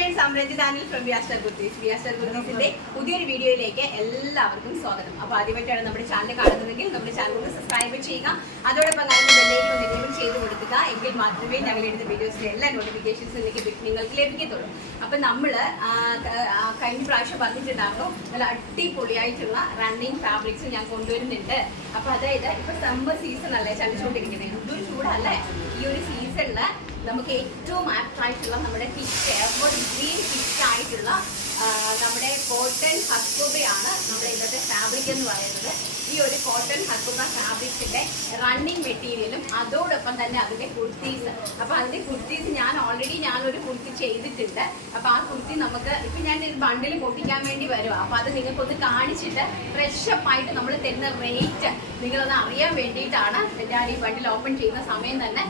Friends Amrujith Anil from വിയാസ്റ്റർ ഗുർത്തീസ് വിയാസ്റ്റർ ഗുർത്തീസിന്റെ പുതിയൊരു വീഡിയോയിലേക്ക് എല്ലാവർക്കും സ്വാഗതം. അപ്പോൾ ആദ്യമായിട്ടാണ് നമ്മുടെ ചാനൽ കാണുന്നതെങ്കിൽ നമ്മുടെ ചാനൽ ഒന്ന് സബ്സ്ക്രൈബ് ചെയ്യുക. അതോടൊപ്പം കാണുന്ന ബെല്ലേക്ക് ഒന്ന് എനേബിൾ ചെയ്ത് കൊടുക്കുക. എങ്കിൽ മാത്രമേ ഞങ്ങൾ എടുത്ത വീഡിയോസിന്റെ എല്ലാ നോട്ടിഫിക്കേഷൻസ് നിങ്ങൾക്ക് നിങ്ങൾക്ക് ലഭിക്കത്തുള്ളൂ. അപ്പം നമ്മൾ കഴിഞ്ഞ പ്രാവശ്യം പറഞ്ഞിട്ടുണ്ടായിരുന്നു നല്ല അടിപൊളിയായിട്ടുള്ള റണ്ണിങ് ഫാബ്രിക്സ് ഞാൻ കൊണ്ടുവരുന്നുണ്ട്. അപ്പോൾ അതായത് ഇപ്പൊ സമ്മർ സീസൺ അല്ലേ ചലിച്ചുകൊണ്ടിരിക്കുന്നത്. എന്തൊരു ചൂടല്ലേ? ഈ ഒരു സീസണിൽ നമുക്ക് ഏറ്റവും ആപ്റ്റ് ആയിട്ടുള്ള നമ്മുടെ ഫിറ്റ് എവർ ഗ്രീൻ ഫിറ്റ് ആയിട്ടുള്ള നമ്മുടെ കോട്ടൺ ഹക്കുബയാണ് നമ്മുടെ ഇന്നത്തെ ഫാബ്രിക് എന്ന് പറയുന്നത്. ഈ ഒരു കോട്ടൺ ഹക്കുബ ഫാബ്രിക്സിന്റെ റണ്ണിങ് മെറ്റീരിയലും അതോടൊപ്പം തന്നെ അതിന്റെ കുർത്തീസ്. അപ്പൊ അതിന്റെ കുർത്തീസ് ഞാൻ ഓൾറെഡി ഞാൻ ഒരു കുർത്തി ചെയ്തിട്ടുണ്ട്. അപ്പൊ ആ കുർത്തി നമുക്ക് ഇപ്പൊ ഞാൻ ബണ്ടിൽ പൊട്ടിക്കാൻ വേണ്ടി വരും അപ്പൊ അത് നിങ്ങൾക്കൊന്ന് കാണിച്ചിട്ട് ഫ്രഷ് അപ്പ് ആയിട്ട് നമ്മൾ തരുന്ന റേറ്റ് നിങ്ങളൊന്ന് അറിയാൻ വേണ്ടിയിട്ടാണ് ഞാൻ ഈ ബണ്ടിൽ ഓപ്പൺ ചെയ്യുന്ന സമയം തന്നെ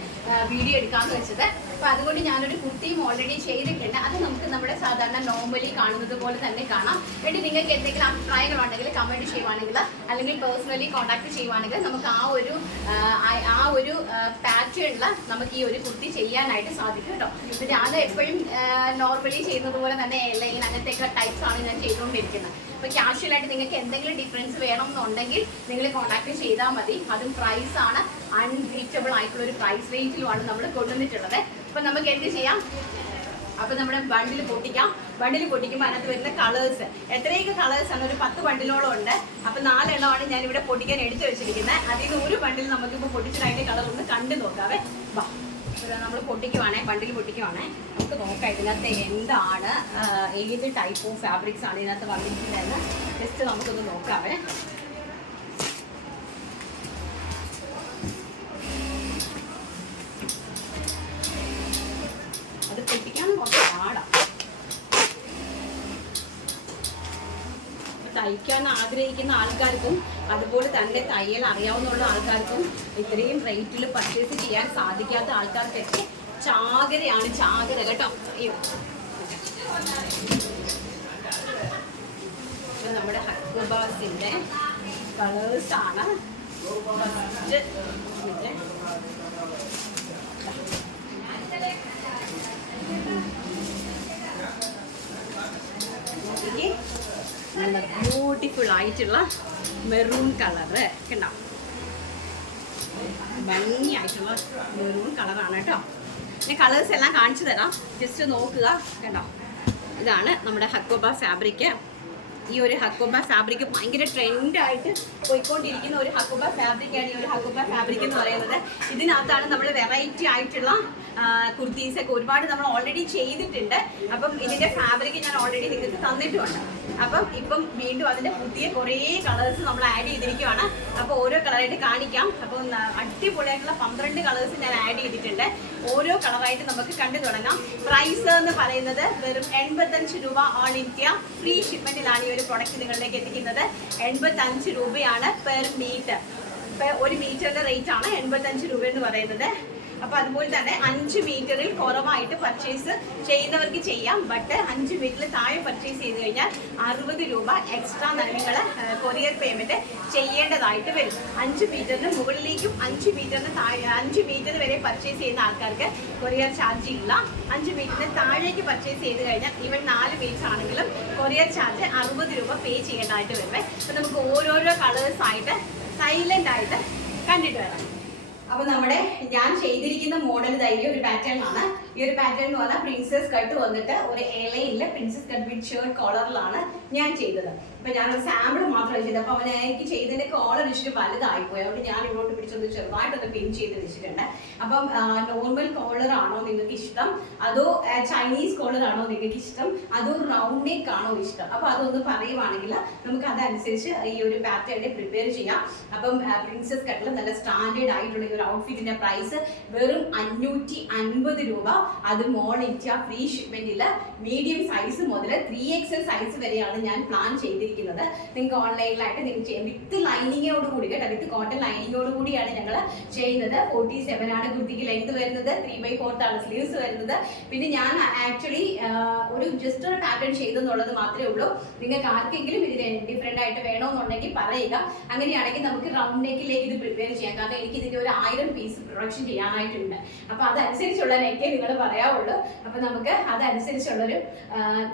വീഡിയോ എടുക്കാമെന്ന് വെച്ചത്. അപ്പൊ അതുകൊണ്ട് ഞാനൊരു കുർത്തിയും ഓൾറെഡി ചെയ്തിട്ടുണ്ട്. അത് നമുക്ക് നമ്മുടെ സാധാരണ നോർമലി കാണുന്നത് പോലെ തന്നെ കാണാം. വേണ്ടി നിങ്ങൾക്ക് എന്തെങ്കിലും അഭിപ്രായങ്ങളുണ്ടെങ്കിൽ കമന്റ് ചെയ്യുവാണെങ്കിൽ അല്ലെങ്കിൽ പേഴ്സണലി കോൺടാക്ട് ചെയ്യുവാണെങ്കിൽ നമുക്ക് ആ ഒരു ആ, ഒരു പാറ്റേണിൽ നമുക്ക് ഈ ഒരു കുർത്തി ചെയ്യാനായിട്ട് സാധിക്കും കേട്ടോ. ഞാൻ എപ്പോഴും നോർമലി ചെയ്യുന്നത് പോലെ തന്നെ അല്ലെങ്കിൽ അങ്ങനത്തെ ടൈപ്സ് ആണ് ഞാൻ ചെയ്തുകൊണ്ടിരിക്കുന്നത്. അപ്പൊ ക്യാഷ്വൽ ആയിട്ട് നിങ്ങൾക്ക് എന്തെങ്കിലും ഡിഫറൻസ് വേണം എന്നുണ്ടെങ്കിൽ നിങ്ങൾ കോൺടാക്ട് ചെയ്താൽ മതി. അതും പ്രൈസ് ആണ്. അൺബീറ്റബിൾ ആയിട്ടുള്ള ഒരു പ്രൈസ് റേഞ്ചിലുമാണ് നമ്മൾ കൊണ്ടുവന്നിട്ടുള്ളത്. അപ്പൊ നമുക്ക് എന്ത് ചെയ്യാം? അപ്പൊ നമ്മുടെ ബണ്ടിൽ പൊട്ടിക്കാം. ബണ്ടിൽ പൊട്ടിക്കുമ്പോൾ അതിനകത്ത് വരുന്ന കളേഴ്സ് എത്രയൊക്കെ കളേഴ്സ് ആണ്? ഒരു പത്ത് ബണ്ടിലോളം ഉണ്ട്. അപ്പൊ നാലെണ്ണമാണ് ഞാൻ ഇവിടെ പൊട്ടിക്കാൻ എടുത്തു വെച്ചിരിക്കുന്നത്. അതിൽ നിന്ന് ഒരു ബണ്ടിൽ നമുക്ക് ഇപ്പോൾ പൊട്ടിച്ചിട്ട് അതിന്റെ കളർ ഒന്ന് കണ്ടു നോക്കാവേ. വാ. നമ്മൾ പൊട്ടിക്കുവാണേ ബണ്ടിൽ പൊട്ടിക്കുവാണേ. നമുക്ക് നോക്കാം. ഇതിനകത്ത് എന്താണ് ഏത് ടൈപ്പ് ഓഫ് ഫാബ്രിക്സ് ആണ് ഇതിനകത്ത് വന്നിരിക്കുന്നതെന്ന് ജസ്റ്റ് നമുക്കൊന്ന് നോക്കാവേ. അത് പൊട്ടിക്കാൻ കുറച്ച് പാടാം. തയ്ക്കാൻ ആഗ്രഹിക്കുന്ന ആൾക്കാർക്കും അതുപോലെ തന്നെ തയ്യൽ അറിയാവുന്ന ആൾക്കാർക്കും ഇത്രയും റേറ്റിൽ പർച്ചേസ് ചെയ്യാൻ സാധിക്കാത്ത ആൾക്കാർക്കൊക്കെ ചാകരയാണ് ചാകര കേട്ടോ. നമ്മുടെ ഹക്കുബാസിന്റെ കളേഴ്സ് ആണ്. നല്ല ബ്യൂട്ടിഫുൾ ആയിട്ടുള്ള മെറൂൺ കളറ് കണ്ടോ? ഭംഗിയായിട്ടുള്ള മെറൂൺ കളറാണ് കേട്ടോ. ഞാൻ കളേഴ്സ് എല്ലാം കാണിച്ചു തരാം. ജസ്റ്റ് നോക്കുക. കണ്ടോ? ഇതാണ് നമ്മുടെ ഹക്കോബ ഫാബ്രിക് ഈ ഒരു ഹക്കോബ ഫാബ്രിക് ഭയങ്കര ട്രെൻഡായിട്ട് പോയിക്കൊണ്ടിരിക്കുന്ന ഒരു ഹക്കോബ ഫാബ്രിക്കാണ് ഈ ഒരു ഹക്കോബ ഫാബ്രിക് എന്ന് പറയുന്നത്. ഇതിനകത്താണ് നമ്മൾ വെറൈറ്റി ആയിട്ടുള്ള കുർത്തീസ് ഒക്കെ ഒരുപാട് നമ്മൾ ഓൾറെഡി ചെയ്തിട്ടുണ്ട്. അപ്പം ഇതിന്റെ ഫാബ്രിക് ഞാൻ ഓൾറെഡി നിങ്ങൾക്ക് തന്നിട്ടുമുണ്ട്. അപ്പം ഇപ്പം വീണ്ടും അതിന്റെ പുതിയ കുറേ കളേഴ്സ് നമ്മൾ ആഡ് ചെയ്തിരിക്കുവാണ്. അപ്പോൾ ഓരോ കളറായിട്ട് കാണിക്കാം. അപ്പം അടിപൊളിയായിട്ടുള്ള പന്ത്രണ്ട് കളേഴ്സ് ഞാൻ ആഡ് ചെയ്തിട്ടുണ്ട്. ഓരോ കളറായിട്ട് നമുക്ക് കണ്ടു തുടങ്ങാം. പ്രൈസ് എന്ന് പറയുന്നത് വെറും എൺപത്തഞ്ച് രൂപ ഓൾ ഇന്ത്യ ഫ്രീ ഷിപ്മെന്റിലാണ് ഈ ഒരു പ്രൊഡക്റ്റ് നിങ്ങളിലേക്ക് എത്തിക്കുന്നത്. എൺപത്തഞ്ച് രൂപയാണ് പെർ മീറ്റർ ഒരു മീറ്ററിന്റെ റേറ്റ് ആണ് എൺപത്തഞ്ച് രൂപ എന്ന് പറയുന്നത്. അപ്പൊ അതുപോലെ തന്നെ അഞ്ച് മീറ്ററിൽ കുറവായിട്ട് പർച്ചേസ് ചെയ്യുന്നവർക്ക് ചെയ്യാം. ബട്ട് അഞ്ച് മീറ്ററിൽ താഴെ പർച്ചേസ് ചെയ്ത് കഴിഞ്ഞാൽ അറുപത് രൂപ എക്സ്ട്രാ നിങ്ങൾ കൊറിയർ പേയ്മെന്റ് ചെയ്യേണ്ടതായിട്ട് വരും. അഞ്ച് മീറ്ററിന് മുകളിലേക്കും അഞ്ച് മീറ്ററിന് താഴെ അഞ്ച് മീറ്റർ വരെ പർച്ചേസ് ചെയ്യുന്ന ആൾക്കാർക്ക് കൊറിയർ ചാർജ് ഇല്ല. അഞ്ച് മീറ്ററിന് താഴേക്ക് പർച്ചേസ് ചെയ്ത് കഴിഞ്ഞാൽ ഈവൻ നാല് മീറ്റർ ആണെങ്കിലും കൊറിയർ ചാർജ് അറുപത് രൂപ പേ ചെയ്യേണ്ടതായിട്ട് അപ്പൊ നമുക്ക് ഓരോരോ കളേഴ്സ് ആയിട്ട് സൈലന്റ് ആയിട്ട് കണ്ടിട്ട് വരാം. അപ്പൊ നമ്മുടെ ഞാൻ ചെയ്തിരിക്കുന്ന മോഡൽ ഈ ഒരു പാറ്റേൺ ആണ്. ഈ ഒരു പാറ്റേൺ എന്ന് പറഞ്ഞാൽ പ്രിൻസസ് കട്ട് വന്നിട്ട് ഒരു എലയിലെ പ്രിൻസസ് കട്ട് വിത്ത് ഷേർട്ട് കോളറിലാണ് ഞാൻ ചെയ്തത്. അപ്പൊ ഞാൻ ഒരു സാമ്പിൾ മാത്രമേ ചെയ്തത്. അപ്പൊ അവനെ എനിക്ക് ചെയ്തതിന്റെ കോളർ ഇച്ചിരി വലുതായിപ്പോയി. അതുകൊണ്ട് ഞാൻ ഇങ്ങോട്ട് പിടിച്ചൊന്ന് ചെറുതായിട്ടൊന്ന് പിൻ ചെയ്ത് വെച്ചിട്ടുണ്ട്. അപ്പം നോർമൽ കോളർ ആണോ നിങ്ങൾക്ക് ഇഷ്ടം? അതോ ചൈനീസ് കോളർ ആണോ നിങ്ങൾക്ക് ഇഷ്ടം? അതോ റൗണ്ട് നെക്ക് ആണോ ഇഷ്ടം? അപ്പൊ അതൊന്ന് പറയുവാണെങ്കിൽ നമുക്ക് അതനുസരിച്ച് ഈ ഒരു പാറ്റേൺ പ്രിപ്പയർ ചെയ്യാം. അപ്പം പ്രിൻസസ് കട്ടിൽ നല്ല സ്റ്റാൻഡേർഡ് ആയിട്ടുള്ള ഈ ഒരു ഔട്ട്ഫിറ്റിന്റെ പ്രൈസ് വെറും അഞ്ഞൂറ്റി അൻപത് രൂപ. അത് മോൾ ഇന്ത്യ ഫ്രീ ഷിപ്മെന്റിൽ മീഡിയം സൈസ് മുതൽ ത്രീ എക്സൽ സൈസ് വരെയാണ് ഞാൻ പ്ലാൻ ചെയ്തിരിക്കുന്നത്. നിങ്ങൾക്ക് ഓൺലൈനിലായിട്ട് നിങ്ങൾക്ക് ചെയ്യാം. വിത്ത് ലൈനിങ്ങോട് കൂടി കേട്ടോ വിത്ത് കോട്ടൺ ലൈനിങ്ങോട് കൂടിയാണ് ഞങ്ങൾ ചെയ്യുന്നത്. ഫോർട്ടി സെവൻ ആണ് കുർത്തിക്ക് ലെങ്ത് വരുന്നത്. ത്രീ ബൈ ഫോർത്ത് ആണ് സ്ലീവ്സ് വരുന്നത്. പിന്നെ ഞാൻ ആക്ച്വലി ഒരു ജസ്റ്റ് ഒരു പാറ്റേൺ ചെയ്തെന്നുള്ളത് മാത്രമേ ഉള്ളൂ. നിങ്ങൾക്ക് ആർക്കെങ്കിലും ഇതിന് ഡിഫറെന്റ് ആയിട്ട് വേണമെന്നുണ്ടെങ്കിൽ പറയുക. അങ്ങനെയാണെങ്കിൽ നമുക്ക് റൗണ്ട് നെക്കിലേക്ക് ഇത് പ്രിപ്പയർ ചെയ്യാം. കാരണം എനിക്ക് ഇതിന്റെ ഒരു ആയിരം പീസ് പ്രൊഡക്ഷൻ ചെയ്യാനായിട്ടുണ്ട്. അപ്പോൾ അതനുസരിച്ചുള്ള നെക്കേ നിങ്ങൾ പറയാവുള്ളൂ. അപ്പോൾ നമുക്ക് അതനുസരിച്ചുള്ളൊരു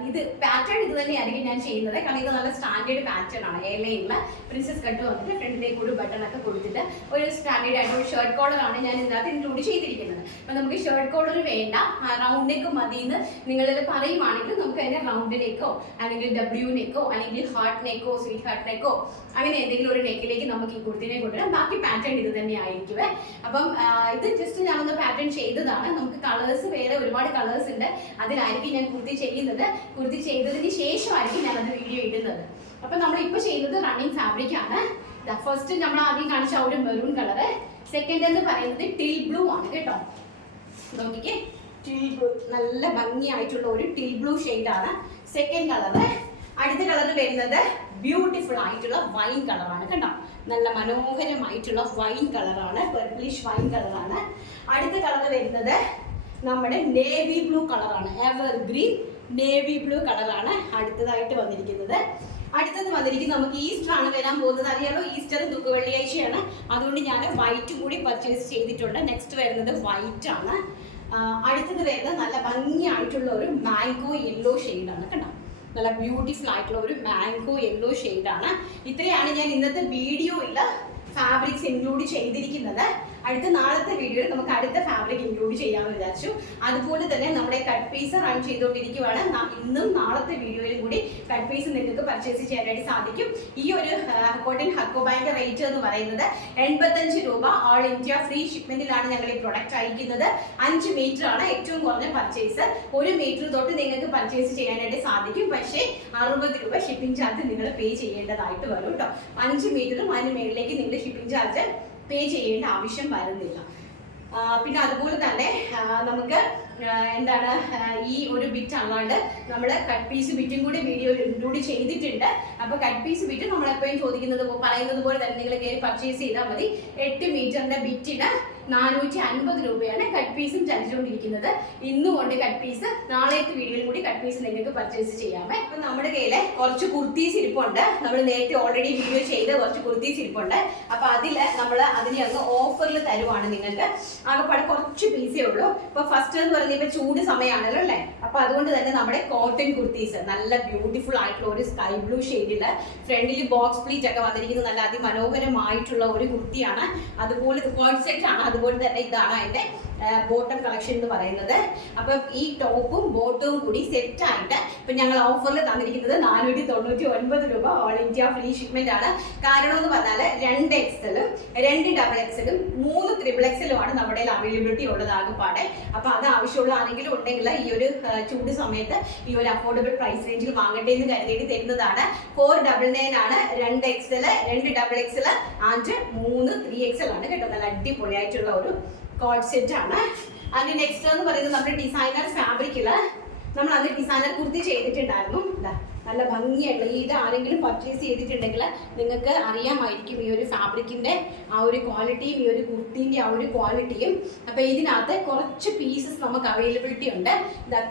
ഇത് പാറ്റേൺ ഇത് തന്നെയായിരിക്കും ഞാൻ ചെയ്യുന്നത് കാരണം ഇത് നല്ല സ്റ്റാൻഡേർഡ് പാറ്റേൺ ആണ്. എ ലൈനിൽ പ്രിൻസസ് കട്ട് വന്നിട്ട് ഫ്രണ്ടിലേക്ക് ഒരു ബട്ടൺ ഒക്കെ കൊടുത്തിട്ട് ഒരു സ്റ്റാൻഡേർഡ് ആയിട്ട് ഒരു ഷർട്ട് കോളർ ആണ് ഞാൻ ഇതിനകത്ത് ഇൻക്ലൂഡ് ചെയ്തിരിക്കുന്നത്. അപ്പൊ നമുക്ക് ഷർട്ട് കോളർ വേണ്ട. റൗണ്ട് നെക്ക് മതി എന്ന് നിങ്ങളിത് പറയുവാണെങ്കിൽ നമുക്ക് അതിനെ റൗണ്ട് നെക്കോ അല്ലെങ്കിൽ ഡബ്ല്യു നെക്കോ അല്ലെങ്കിൽ ഹാർട്ട് നെക്കോ സ്വീറ്റ് ഹാർട്ട് നെക്കോ അങ്ങനെ എന്തെങ്കിലും ഒരു നെക്കിലേക്ക് നമുക്ക് ഈ കുർത്തിനെ കൊണ്ടുവരാം. ബാക്കി പാറ്റേൺ ഇത് തന്നെ ആയിരിക്കുമേ അപ്പം ഇത് ജസ്റ്റ് ഞാനൊന്ന് പാറ്റേൺ ചെയ്തതാണ്. നമുക്ക് കളേഴ്സ് വേറെ ഒരുപാട് കളേഴ്സ് ഉണ്ട്. അതിലായിരിക്കും ഞാൻ കുർത്തി ചെയ്യുന്നത്. കുർത്തി ചെയ്തതിന് ശേഷമായിരിക്കും ഞാൻ അത് വീഡിയോ ഇടുന്നത്. അപ്പൊ നമ്മൾ ഇപ്പൊ ചെയ്യുന്നത് റണ്ണിങ് ഫാബ്രിക് ആണ്. ഫസ്റ്റ് നമ്മൾ ആദ്യം കാണിച്ച ആ ഒരു മെറൂൺ കളറ് സെക്കൻഡ് എന്ന് പറയുന്നത് ടിൽ ബ്ലൂ ആണ് കേട്ടോ. നോക്കിക്കേ. ടിൽ ബ്ലൂ നല്ല ഭംഗിയായിട്ടുള്ള ഒരു ടിൽ ബ്ലൂ ആണ്. സെക്കൻഡ് കളറ് അടുത്ത കളർ വരുന്നത് ബ്യൂട്ടിഫുൾ ആയിട്ടുള്ള വൈൻ കളറാണ് കണ്ടോ നല്ല മനോഹരമായിട്ടുള്ള വൈൻ കളറാണ് പെർപ്പിളിഷ് വൈൻ കളറാണ് അടുത്ത കളർ വരുന്നത് നമ്മുടെ നേവി ബ്ലൂ കളറാണ് എവർ ഗ്രീൻ നേവി ബ്ലൂ കളറാണ് അടുത്തതായിട്ട് വന്നിരിക്കുന്നത്. അടുത്തത് വന്നിരിക്കും നമുക്ക് ഈസ്റ്റർ ആണ് വരാൻ പോകുന്നത്. അറിയാലോ ഈസ്റ്റർ ദുഃഖ വെള്ളിയാഴ്ചയാണ്. അതുകൊണ്ട് ഞാൻ വൈറ്റും കൂടി പർച്ചേസ് ചെയ്തിട്ടുണ്ട്. നെക്സ്റ്റ് വരുന്നത് വൈറ്റ് ആണ്. അടുത്തത് വരുന്നത് നല്ല ഭംഗിയായിട്ടുള്ള ഒരു മാംഗോ യെല്ലോ ആണ് കണ്ടോ? നല്ല ബ്യൂട്ടിഫുൾ ആയിട്ടുള്ള ഒരു മാംഗോ യെല്ലോ ആണ്. ഇത്രയാണ് ഞാൻ ഇന്നത്തെ വീഡിയോയിൽ ഫാബ്രിക്സ് ഇൻക്ലൂഡ് ചെയ്തിരിക്കുന്നത്. അടുത്ത നാളത്തെ വീഡിയോയിൽ നമുക്ക് അടുത്ത ഫാമിലിക്ക് ഇൻക്ലൂഡ് ചെയ്യാമെന്ന് വിചാരിച്ചു. അതുപോലെ തന്നെ നമ്മുടെ കട്ട് പീസ് റൺ ചെയ്തുകൊണ്ടിരിക്കുവാണ്. ഇന്നും നാളത്തെ വീഡിയോയിലും കൂടി കട്ട് പീസ് നിങ്ങൾക്ക് പർച്ചേസ് ചെയ്യാനായിട്ട് സാധിക്കും. ഈ ഒരു കോട്ടൺ ഹക്കോ ബാങ്ക് റേറ്റ് എന്ന് പറയുന്നത് എൺപത്തഞ്ച് രൂപ ഓൾ ഇന്ത്യ ഫ്രീ ഷിപ്മെന്റിലാണ് ഞങ്ങൾ ഈ പ്രൊഡക്റ്റ് അയക്കുന്നത്. അഞ്ച് മീറ്റർ ആണ് ഏറ്റവും കുറഞ്ഞ പർച്ചേസ് ഒരു മീറ്റർ തൊട്ട് നിങ്ങൾക്ക് പർച്ചേസ് ചെയ്യാനായിട്ട് സാധിക്കും. പക്ഷേ അറുപത് രൂപ ഷിപ്പിംഗ് ചാർജ് നിങ്ങൾ പേ ചെയ്യേണ്ടതായിട്ട് വരും കേട്ടോ അഞ്ച് മീറ്ററും അതിന് മേളിലേക്ക് നിങ്ങളുടെ ഷിപ്പിംഗ് ചാർജ് പേ ചെയ്യേണ്ട ആവശ്യം വരുന്നില്ല. പിന്നെ അതുപോലെ തന്നെ നമുക്ക് എന്താണ്? ഈ ഒരു ബിറ്റ് അല്ലാണ്ട് നമ്മൾ കട്ട് പീസ് ബിറ്റും കൂടി വീഡിയോയിൽ ഇൻക്ലൂഡ് ചെയ്തിട്ടുണ്ട്. അപ്പോൾ കട്ട് പീസ് ബിറ്റ് നമ്മൾ എപ്പോഴും ചോദിക്കുന്നത് പറയുന്നത് പോലെ തന്നെ നിങ്ങൾ കയറി പർച്ചേസ് ചെയ്താൽ മതി. എട്ട് മീറ്ററിന്റെ ബിറ്റിന് നാനൂറ്റി അൻപത് രൂപയാണ് കട്ട് പീസും ചലിച്ചുകൊണ്ടിരിക്കുന്നത്. ഇന്നും കൊണ്ട് കട്ട് പീസ് നാളത്തെ വീഡിയോയിൽ കൂടി കട്ട് പീസ് നിങ്ങൾക്ക് പർച്ചേസ് ചെയ്യാമേ. അപ്പം നമ്മുടെ കയ്യിലെ കുറച്ച് കുർത്തീസ് ഇരിപ്പുണ്ട്. നമ്മൾ നേരത്തെ ഓൾറെഡി വീഡിയോ ചെയ്ത കുറച്ച് കുർത്തീസ് ഇരിപ്പുണ്ട്. അപ്പൊ അതിൽ നമ്മൾ അതിനെ അങ്ങ് ഓഫറിൽ തരുവാണ് നിങ്ങൾക്ക്. ആകെപ്പാടെ കുറച്ച് പീസേ ഉള്ളൂ. ഇപ്പോൾ ഫസ്റ്റ് എന്ന് ഇപ്പൊ ചൂട് സമയമാണല്ലോ അല്ലേ? അപ്പൊ അതുകൊണ്ട് തന്നെ നമ്മുടെ കോട്ടൺ കുർത്തീസ് നല്ല ബ്യൂട്ടിഫുൾ ആയിട്ടുള്ള ഒരു സ്കൈ ബ്ലൂ ഷെയ്ഡിൽ ഫ്രണ്ടിൽ ബോക്സ് പ്ലീറ്റ് ഒക്കെ വന്നിരിക്കുന്നത് നല്ല അതിമനോഹരമായിട്ടുള്ള ഒരു കുർത്തിയാണ്. അതുപോലെ കോൺസെപ്റ്റ് ആണ്. അതുപോലെ തന്നെ ഇതാണ് അതിന്റെ ബോട്ടം കളക്ഷൻ എന്ന് പറയുന്നത്. അപ്പം ഈ ടോപ്പും ബോട്ടവും കൂടി സെറ്റ് ആയിട്ട് ഇപ്പൊ ഞങ്ങൾ ഓഫറിൽ തന്നിരിക്കുന്നത് നാനൂറ്റി തൊണ്ണൂറ്റി ഒൻപത് രൂപ ഓൾ ഇന്ത്യ ഫ്രീ ഷിപ്മെന്റ് ആണ്. കാരണം എന്ന് പറഞ്ഞാൽ രണ്ട് എക്സലും രണ്ട് ഡബിൾ എക്സലും മൂന്ന് ത്രിബിൾ എക്സലും ആണ് നമ്മുടെ അവൈലബിലിറ്റി ഉള്ളത് ആകെപ്പാടെ. അപ്പൊ അത് ആവശ്യമുള്ള ആണെങ്കിലും ഉണ്ടെങ്കിൽ ഈ ഒരു ചൂട് സമയത്ത് ഈ ഒരു അഫോർഡബിൾ പ്രൈസ് റേഞ്ചിൽ വാങ്ങട്ടെ എന്ന് കരുതിയിട്ട് തരുന്നതാണ്. ഫോർ ഡബിൾ നയൻ ആണ് രണ്ട് എക്സൽ രണ്ട് ഡബിൾ എക്സൽ ആൻഡ് മൂന്ന് ത്രീ എക്സൽ ആണ് കേട്ടോ. നല്ല അടിപൊളിയായിട്ടുള്ള ഒരു കോഡ് സെറ്റ് ആണ്. അതിന് നെക്സ്റ്റ് എന്ന് പറയുന്നത് നമ്മുടെ ഡിസൈനർ ഫാബ്രിക്കിൽ നമ്മൾ അത് ഡിസൈനർ കുർത്തി ചെയ്തിട്ടുണ്ടായിരുന്നു. നല്ല ഭംഗിയായിട്ടുള്ള ഇത് ആരെങ്കിലും പർച്ചേസ് ചെയ്തിട്ടുണ്ടെങ്കിൽ നിങ്ങൾക്ക് അറിയാമായിരിക്കും ഈ ഒരു ഫാബ്രിക്കിന്റെ ആ ഒരു ക്വാളിറ്റിയും ഈ ഒരു കുർത്തിന്റെ ആ ഒരു ക്വാളിറ്റിയും അപ്പൊ ഇതിനകത്ത് കുറച്ച് പീസസ് നമുക്ക് അവൈലബിലിറ്റി ഉണ്ട്.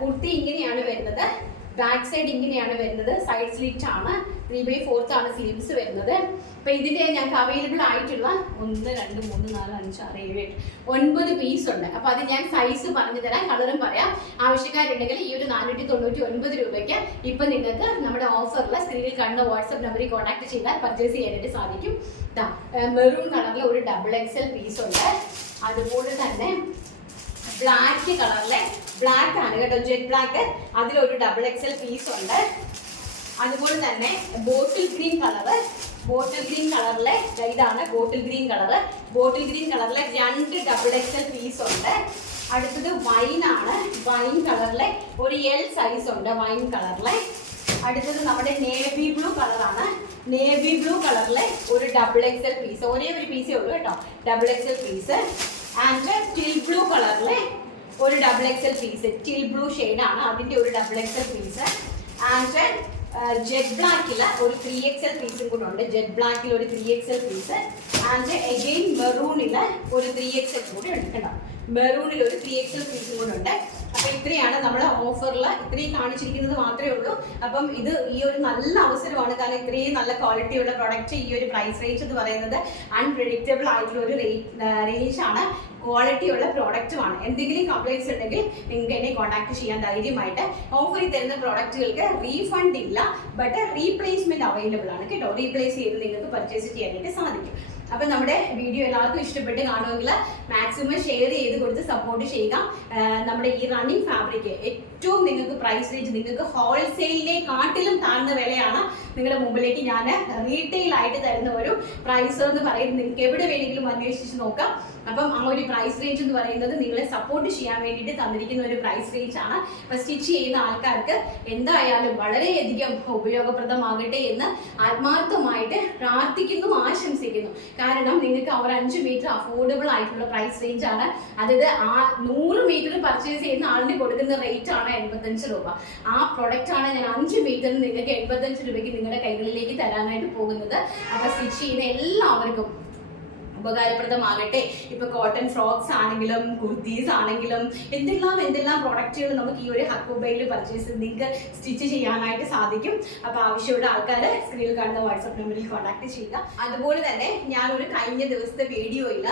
കുർത്തി ഇങ്ങനെയാണ് വരുന്നത്. ബാക്ക് സൈഡ് ഇങ്ങനെയാണ് വരുന്നത്. സൈഡ് സ്ലിറ്റ് ആണ്. ത്രീ ബൈ ഫോർത്ത് ആണ് സ്ലീവ്സ് വരുന്നത്. അപ്പൊ ഇതിന്റെ ഞങ്ങൾക്ക് അവൈലബിൾ ആയിട്ടുള്ള ഒന്ന് രണ്ട് മൂന്ന് നാല് അഞ്ച് ആറ് ഏഴ് എട്ട് ഒൻപത് പീസ് ഉണ്ട്. അപ്പൊ അത് ഞാൻ സൈസ് പറഞ്ഞു തരാം കളറും പറയാം. ആവശ്യക്കാരുണ്ടെങ്കിൽ ഈ ഒരു നാനൂറ്റി തൊണ്ണൂറ്റി ഒൻപത് രൂപയ്ക്ക് ഇപ്പൊ നിങ്ങൾക്ക് നമ്മുടെ ഓഫറിൽ സ്ക്രീനിൽ കണ്ട വാട്സ്ആപ്പ് നമ്പറിൽ കോൺടാക്ട് ചെയ്താൽ പർച്ചേസ് ചെയ്യാനായിട്ട് സാധിക്കും. മെറൂൺ കളറിൽ ഒരു ഡബിൾ എക്സൽ പീസ് ഉണ്ട്. അതുപോലെ തന്നെ ബ്ലാക്ക് കളറിലെ ബ്ലാക്ക് ആണ് കേട്ടോ. ജെറ്റ് ബ്ലാക്ക് അതിലൊരു ഡബിൾ എക്സൽ പീസ് ഉണ്ട്. അതുപോലെ തന്നെ bottle green colour bottle green കളറിലെ ഇതാണ് bottle green colour bottle green കളറിലെ രണ്ട് ഡബിൾ എക്സൽ പീസ് ഉണ്ട്. അടുത്തത് വൈൻ ആണ്. വൈൻ കളറിലെ ഒരു എൽ സൈസ് ഉണ്ട് വൈൻ കളറിലെ അടുത്തത് നമ്മുടെ നേവി ബ്ലൂ കളറാണ് നേവി ബ്ലൂ കളറിലെ ഒരു ഡബിൾ എക്സൽ പീസ് ഒരേ ഒരു പീസേ ഉള്ളൂ കേട്ടോ. Double XL piece and teal blue കളറിലെ ഒരു double XL piece teal blue ആണ് അതിന്റെ ഒരു double XL piece and jet ബ്ലാക്കിൽ ഒരു ത്രീ എക്സ് എൽ പീസും കൂടെ ഉണ്ട്. ജെറ്റ് ബ്ലാക്കിൽ ഒരു three X L piece and again മെറൂണിൽ ഒരു ത്രീ എക്സ് എൽ കൂടെ ഉണ്ട് മെറൂണിൽ ഒരു ത്രീ എക്സ് എൽ പീസും കൂടെ ഉണ്ട് അപ്പൊ ഇത്രയാണ് നമ്മുടെ ഓഫറിൽ ഇത്രയും കാണിച്ചിരിക്കുന്നത് മാത്രമേ ഉള്ളൂ. അപ്പം ഇത് ഈ ഒരു നല്ല അവസരമാണ് കാരണം ഇത്രയും നല്ല ക്വാളിറ്റിയുള്ള പ്രൊഡക്റ്റ് ഈ ഒരു പ്രൈസ് റേഞ്ച് എന്ന് പറയുന്നത് അൺപ്രഡിക്റ്റബിൾ ആയിട്ടുള്ള ഒരു റേഞ്ച് ആണ്. ക്വാളിറ്റി ഉള്ള പ്രോഡക്റ്റുമാണ് എന്തെങ്കിലും കംപ്ലൈൻസ് ഉണ്ടെങ്കിൽ നിങ്ങൾക്ക് എന്നെ കോൺടാക്ട് ചെയ്യാൻ ധൈര്യമായിട്ട്. ഓഫറിൽ തരുന്ന പ്രോഡക്റ്റുകൾക്ക് റീഫണ്ട് ഇല്ല ബട്ട് റീപ്ലേസ്മെന്റ് അവൈലബിൾ ആണ് കേട്ടോ. റീപ്ലേസ് ചെയ്ത് നിങ്ങൾക്ക് പർച്ചേസ് ചെയ്യാനായിട്ട് സാധിക്കും. അപ്പൊ നമ്മുടെ വീഡിയോ എല്ലാവർക്കും ഇഷ്ടപ്പെട്ട് കാണുമെങ്കിൽ മാക്സിമം ഷെയർ ചെയ്ത് കൊടുത്ത് സപ്പോർട്ട് ചെയ്യുക. നമ്മുടെ ഈ റണ്ണിങ് ഫാബ്രിക് ഏറ്റവും നിങ്ങൾക്ക് പ്രൈസ് റേഞ്ച് നിങ്ങൾക്ക് ഹോൾസെയിലിനെ കാട്ടിലും താഴ്ന്ന വിലയാണ്. നിങ്ങളുടെ മുമ്പിലേക്ക് ഞാൻ റീറ്റെയിൽ ആയിട്ട് തരുന്ന ഒരു പ്രൈസ് എന്ന് പറയുന്നത്. നിങ്ങൾക്ക് എവിടെ വേണമെങ്കിലും അന്വേഷിച്ച് നോക്കാം. അപ്പം ആ ഒരു പ്രൈസ് റേഞ്ച് എന്ന് പറയുന്നത് നിങ്ങളെ സപ്പോർട്ട് ചെയ്യാൻ വേണ്ടിയിട്ട് തന്നിരിക്കുന്ന ഒരു പ്രൈസ് റേഞ്ച് ആണ്. അപ്പൊ സ്റ്റിച്ച് ചെയ്യുന്ന ആൾക്കാർക്ക് എന്തായാലും വളരെയധികം ഉപയോഗപ്രദമാകട്ടെ എന്ന് ആത്മാർത്ഥമായിട്ട് പ്രാർത്ഥിക്കുന്നു ആശംസിക്കുന്നു. കാരണം നിങ്ങൾക്ക് ആ ഒരു അഞ്ച് മീറ്റർ അഫോർഡബിൾ ആയിട്ടുള്ള പ്രൈസ് റേഞ്ച് ആണ്. അതായത് ആ നൂറ് മീറ്റർ പർച്ചേസ് ചെയ്യുന്ന ആളിന് കൊടുക്കുന്ന റേറ്റ് ആണ് എൺപത്തഞ്ച് രൂപ. ആ പ്രൊഡക്റ്റ് ആണ് ഞാൻ അഞ്ച് മീറ്ററിന് നിങ്ങൾക്ക് എൺപത്തഞ്ച് രൂപയ്ക്ക് നിങ്ങളുടെ കൈകളിലേക്ക് തരാനായിട്ട് പോകുന്നത്. അപ്പൊ സ്റ്റിച്ച് ചെയ്യുന്ന എല്ലാവർക്കും ഉപകാരപ്രദമാകട്ടെ. ഇപ്പൊ കോട്ടൺ ഫ്രോക്സ് ആണെങ്കിലും കുർത്തീസ് ആണെങ്കിലും എന്തെല്ലാം എന്തെല്ലാം പ്രോഡക്റ്റുകൾ നമുക്ക് ഈ ഒരു ഹക്കുബയിൽ പർച്ചേസ് നിങ്ങൾക്ക് സ്റ്റിച്ച് ചെയ്യാനായിട്ട് സാധിക്കും. അപ്പൊ ആവശ്യമുള്ള ആൾക്കാർ സ്ക്രീനിൽ കാണുന്ന വാട്സപ്പ് നമ്പറിൽ കോൺടാക്ട് ചെയ്യുക. അതുപോലെ തന്നെ ഞാൻ ഒരു കഴിഞ്ഞ ദിവസത്തെ വീഡിയോയിൽ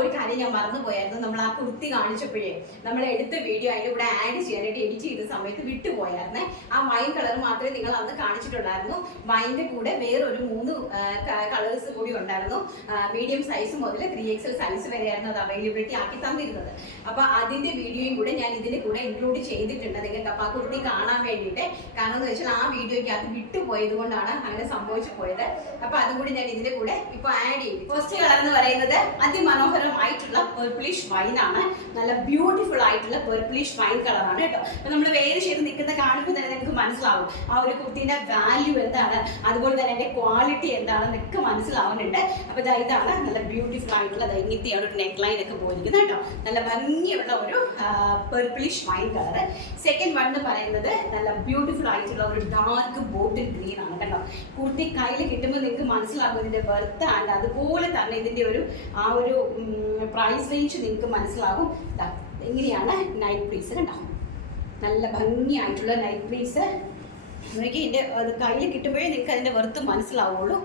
ഒരു കാര്യം ഞാൻ മറന്നു പോയായിരുന്നു. നമ്മൾ ആ കുർത്തി കാണിച്ചപ്പോഴേ നമ്മൾ എടുത്ത വീഡിയോ അതിന്റെ കൂടെ ആഡ് ചെയ്യാനായിട്ട് എഡിറ്റ് ചെയ്ത സമയത്ത് വിട്ടുപോയായിരുന്നേ. ആ വൈൻ കളർ മാത്രമേ നിങ്ങൾ അന്ന് കാണിച്ചിട്ടുണ്ടായിരുന്നു. വൈന്റെ കൂടെ വേറൊരു മൂന്ന് കളേഴ്സ് കൂടി ഉണ്ടായിരുന്നു. മീഡിയം സൈസ് മുതൽ ത്രീ എക്സൽ സൈസ് വരെയായിരുന്നു അത് അവൈലബിലിറ്റി ആക്കി തന്നിരുന്നത്. അപ്പൊ അതിന്റെ വീഡിയോയും കൂടെ ഞാൻ ഇതിന്റെ കൂടെ ഇൻക്ലൂഡ് ചെയ്തിട്ടുണ്ട്. നിങ്ങൾക്ക് അപ്പൊ ആ കുർത്തി കാണാൻ വേണ്ടിയിട്ട്. കാരണം എന്ന് വെച്ചാൽ ആ വീഡിയോയ്ക്ക് അത് വിട്ടുപോയത് കൊണ്ടാണ് അങ്ങനെ സംഭവിച്ചു പോയത്. അപ്പൊ അതും കൂടി ഞാൻ ഇതിന്റെ കൂടെ ഇപ്പൊ ആഡ് ചെയ്തു ഫസ്റ്റ് കളർ എന്ന് പറയുന്നത് അതിമനോഹരമായിട്ടുള്ള പെർപ്പിളിഷ് വൈൻ ആണ്. നല്ല ബ്യൂട്ടിഫുൾ ആയിട്ടുള്ള പെർപ്പിളിഷ് വൈൻ കളറാണ് കേട്ടോ. അപ്പൊ നമ്മൾ വേറെ ചെയ്ത് നിൽക്കുന്ന കാണുമ്പോൾ തന്നെ നിങ്ങൾക്ക് മനസ്സിലാവും ആ ഒരു കുർത്തിന്റെ വാല്യൂ എന്താണ്. അതുപോലെ തന്നെ അതിന്റെ ക്വാളിറ്റി എന്താണെന്നൊക്കെ മനസ്സിലാവുന്നുണ്ട്. അപ്പൊ ഇതാണ് നല്ല ബ്യൂട്ടിഫുൾ ആയിട്ടുള്ള ഇങ്ങനത്തെ ഇങ്ങനത്തെയാണ് ഒരു നെക്ക് ലൈൻ ഒക്കെ പോയിരിക്കുന്നത് കേട്ടോ. നല്ല ഭംഗിയുള്ള ഒരു purplish wine colour second one എന്ന് പറയുന്നത് നല്ല ബ്യൂട്ടിഫുൾ ആയിട്ടുള്ള ഒരു ഡാർക്ക് ബോട്ടിൽ ഗ്രീൻ ആണ് കേട്ടോ. കുർത്തി കയ്യിൽ കിട്ടുമ്പോൾ നിങ്ങൾക്ക് മനസ്സിലാകും ഇതിന്റെ ബർത്ത് ആൻഡ് അതുപോലെ തന്നെ ഇതിന്റെ ഒരു ആ ഒരു പ്രൈസ് റേഞ്ച് നിങ്ങൾക്ക് മനസ്സിലാകും. ഇങ്ങനെയാണ് നൈറ്റ് പീസ് കേട്ടോ നല്ല ഭംഗിയായിട്ടുള്ള നൈറ്റ് പീസ് നോക്കി ഇതിന്റെ കയ്യിൽ കിട്ടുമ്പോഴേ നിങ്ങൾക്ക് അതിന്റെ വെറുത്ത് മനസ്സിലാവുള്ളൂ.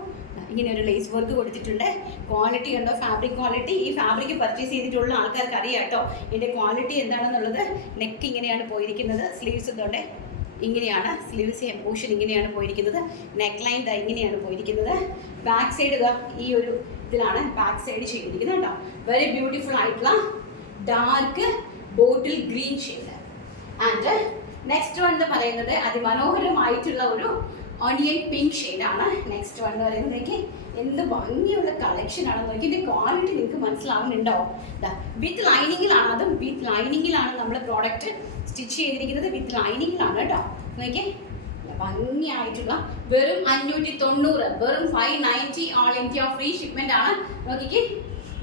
ഇങ്ങനെ ഒരു ലേസ് വർക്ക് കൊടുത്തിട്ടുണ്ട്. ക്വാളിറ്റി ഉണ്ടോ? ഫാബ്രിക് ക്വാളിറ്റി ഈ ഫാബ്രിക് പർച്ചേസ് ചെയ്തിട്ടുള്ള ആൾക്കാർക്ക് അറിയാം കേട്ടോ. ഇതിന്റെ ക്വാളിറ്റി എന്താണെന്നുള്ളത്. നെക്ക് ഇങ്ങനെയാണ് പോയിരിക്കുന്നത്. സ്ലീവ്സ് ഇതുകൊണ്ട് ഇങ്ങനെയാണ്. സ്ലീവ്സ് പോർഷൻ ഇങ്ങനെയാണ് പോയിരിക്കുന്നത്. നെക്ക് ലൈൻ ദാ ഇങ്ങനെയാണ് പോയിരിക്കുന്നത്. ബാക്ക് സൈഡ് ഇതാ ഈ ഒരു ഇതിലാണ് ബാക്ക് സൈഡ് ചെയ്തിരിക്കുന്നത് കേട്ടോ. വെരി ബ്യൂട്ടിഫുൾ ആയിട്ടുള്ള dark bottle green shade and next one എന്ന് പറയുന്നത് അതിമനോഹരമായിട്ടുള്ള ഒരു ഓണിയൻ പിങ്ക് ഷെയ്ഡാണ് നെക്സ്റ്റ് വൺ എന്ന് പറയുന്നതേക്ക് എന്ത് ഭംഗിയുള്ള കളക്ഷൻ ആണെന്ന് നോക്കി ഇതിന്റെ ക്വാളിറ്റി നിങ്ങൾക്ക് മനസ്സിലാവുന്നുണ്ടോ? വിത്ത് ലൈനിങ്ങിലാണ് അതും വിത്ത് ലൈനിങ്ങിലാണ് നമ്മൾ പ്രോഡക്റ്റ് സ്റ്റിച്ച് ചെയ്തിരിക്കുന്നത്. വിത്ത് ലൈനിങ്ങിലാണ് കേട്ടോ. നോക്കിയേ. ഭംഗിയായിട്ടുള്ള വെറും അഞ്ഞൂറ്റി തൊണ്ണൂറ് വെറും five ninety all India free shipment ആണ്. നോക്കിക്കേ.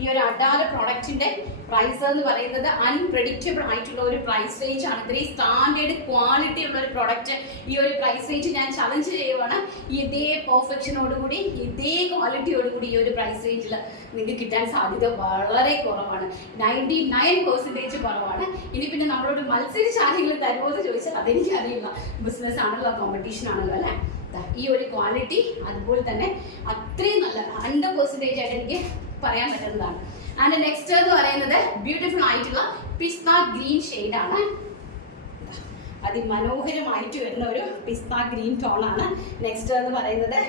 ഈ ഒരു അഡാറ് പ്രൊഡക്റ്റിന്റെ പ്രൈസ് എന്ന് പറയുന്നത് അൺപ്രഡിക്റ്റബിൾ ആയിട്ടുള്ള ഒരു പ്രൈസ് റേഞ്ച് ആണ്. ഇത്രയും സ്റ്റാൻഡേർഡ് ക്വാളിറ്റി ഉള്ള ഒരു പ്രൊഡക്റ്റ് ഈ ഒരു പ്രൈസ് റേഞ്ച് ഞാൻ ചലഞ്ച് ചെയ്യുവാണ്. ഇതേ പെർഫെക്ഷനോടുകൂടി ഇതേ ക്വാളിറ്റിയോടുകൂടി ഈ ഒരു പ്രൈസ് റേഞ്ചിൽ നിങ്ങൾക്ക് കിട്ടാൻ സാധ്യത വളരെ കുറവാണ്. നയന്റി നയൻ പെർസെന്റേജ് കുറവാണ്. ഇനി പിന്നെ നമ്മളോട് മത്സരിച്ച് ആരെങ്കിലും തരുമോ എന്ന് ചോദിച്ചാൽ അതെനിക്കറിയില്ല. ബിസിനസ് ആണല്ലോ കോമ്പറ്റീഷൻ ആണല്ലോ അല്ലേ? ഈ ഒരു ക്വാളിറ്റി അതുപോലെ തന്നെ അത്രയും നല്ല ഹൺഡ്രഡ് പെർസെന്റേജ് ആയിട്ട് എനിക്ക് പറയാൻ പറ്റുന്നതാണ്. ആൻഡ് നെക്സ്റ്റ് എന്ന് പറയുന്നത് ബ്യൂട്ടിഫുൾ ആയിട്ടുള്ള പിസ്ത ഗ്രീൻ ആണ്. അതിമനോഹരമായിട്ട് വരുന്ന ഒരു പിസ്ത ഗ്രീൻ ടോൺ ആണ്. നെക്സ്റ്റ് എന്ന് പറയുന്നത്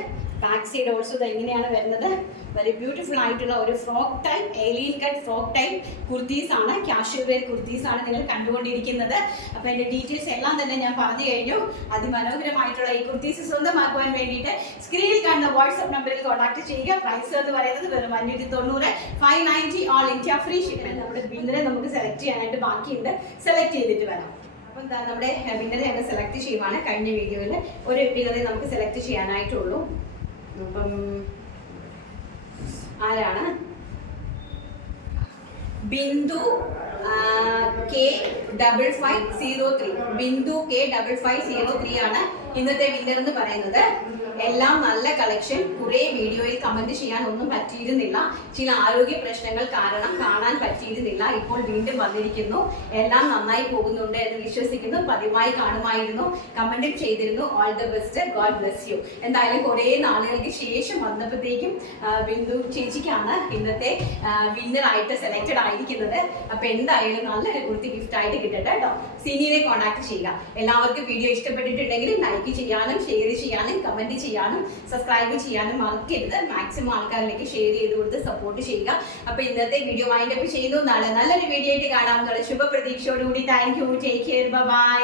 ബാക്ക് സൈഡ് ഓൾസോ ഇത് എങ്ങനെയാണ് വരുന്നത്. വെരി ബ്യൂട്ടിഫുൾ ആയിട്ടുള്ള ഒരു frock type A line cut frock type kurtis ആണ്. കാഷ്വൽ വെയർ കുർത്തീസ് ആണ് നിങ്ങൾ കണ്ടുകൊണ്ടിരിക്കുന്നത്. അപ്പോൾ എന്റെ ഡീറ്റെയിൽസ് എല്ലാം തന്നെ ഞാൻ പറഞ്ഞു കഴിഞ്ഞു. അതിമനോഹരമായിട്ടുള്ള ഈ കുർത്തീസ് സ്വന്തമാക്കുവാൻ വേണ്ടിയിട്ട് സ്ക്രീനിൽ കാണുന്ന വാട്സ്ആപ്പ് നമ്പറിൽ കോൺടാക്ട് ചെയ്യുക. പ്രൈസ് എന്ന് പറയുന്നത് വെറും അഞ്ഞൂറ്റി തൊണ്ണൂറ് five ninety all India free shipping നമ്മുടെ ബിന്നറെ നമുക്ക് സെലക്ട് ചെയ്യാനായിട്ട് ബാക്കിയുണ്ട്. സെലക്ട് ചെയ്തിട്ട് വരാം. എന്താ നമ്മുടെ വിന്നറെ ഞങ്ങൾ സെലക്ട് ചെയ്യുവാണ്. കഴിഞ്ഞ വീഡിയോയിൽ ഒരു വിന്നറെ നമുക്ക് സെലക്ട് ചെയ്യാനായിട്ടുള്ളൂ. ആരാണ്? Bindu K double five zero three. Bindu K double five zero three ആണ് ഇന്നത്തെ വിന്നർ എന്ന് പറയുന്നത്. എല്ലാം നല്ല കളക്ഷൻ കുറെ വീഡിയോയിൽ കമന്റ് ചെയ്യാൻ ഒന്നും പറ്റിയിരുന്നില്ല. ചില ആരോഗ്യ പ്രശ്നങ്ങൾ കാരണം കാണാൻ പറ്റിയിരുന്നില്ല. ഇപ്പോൾ വീണ്ടും വന്നിരിക്കുന്നു. എല്ലാം നന്നായി പോകുന്നുണ്ട് എന്ന് വിശ്വസിക്കുന്നു. പതിവായി കാണുമായിരുന്നു. കമന്റും ചെയ്തിരുന്നു all the best God bless you എന്തായാലും കുറെ നാളുകൾക്ക് ശേഷം വന്നപ്പോഴത്തേക്കും ബിന്ദു ചേച്ചിക്കാണ് ഇന്നത്തെ വിന്നറായിട്ട് സെലക്റ്റഡ് ആയിരിക്കുന്നത്. അപ്പൊ എന്തായാലും നല്ലൊരു കുർത്തി ഗിഫ്റ്റ് ആയിട്ട് കിട്ടട്ടെ കേട്ടോ സിനിയെ കോൺടാക്ട് ചെയ്യുക. എല്ലാവർക്കും വീഡിയോ ഇഷ്ടപ്പെട്ടിട്ടുണ്ടെങ്കിൽ ലൈക്ക് ചെയ്യാനും ഷെയർ ചെയ്യാനും കമന്റ് ചെയ്യാനും സബ്സ്ക്രൈബ് ചെയ്യാനും മറക്കരുത്. മാക്സിമം ആൾക്കാരിലേക്ക് ഷെയർ ചെയ്ത് കൊടുത്ത് സപ്പോർട്ട് ചെയ്യുക. അപ്പൊ ഇന്നത്തെ വീഡിയോ വൈൻഡ് അപ്പ് ചെയ്യുന്നു. നാളെ നല്ലൊരു വീഡിയോ ആയിട്ട് കാണാം. ശുഭ പ്രതീക്ഷയോടുകൂടി thank you take care bye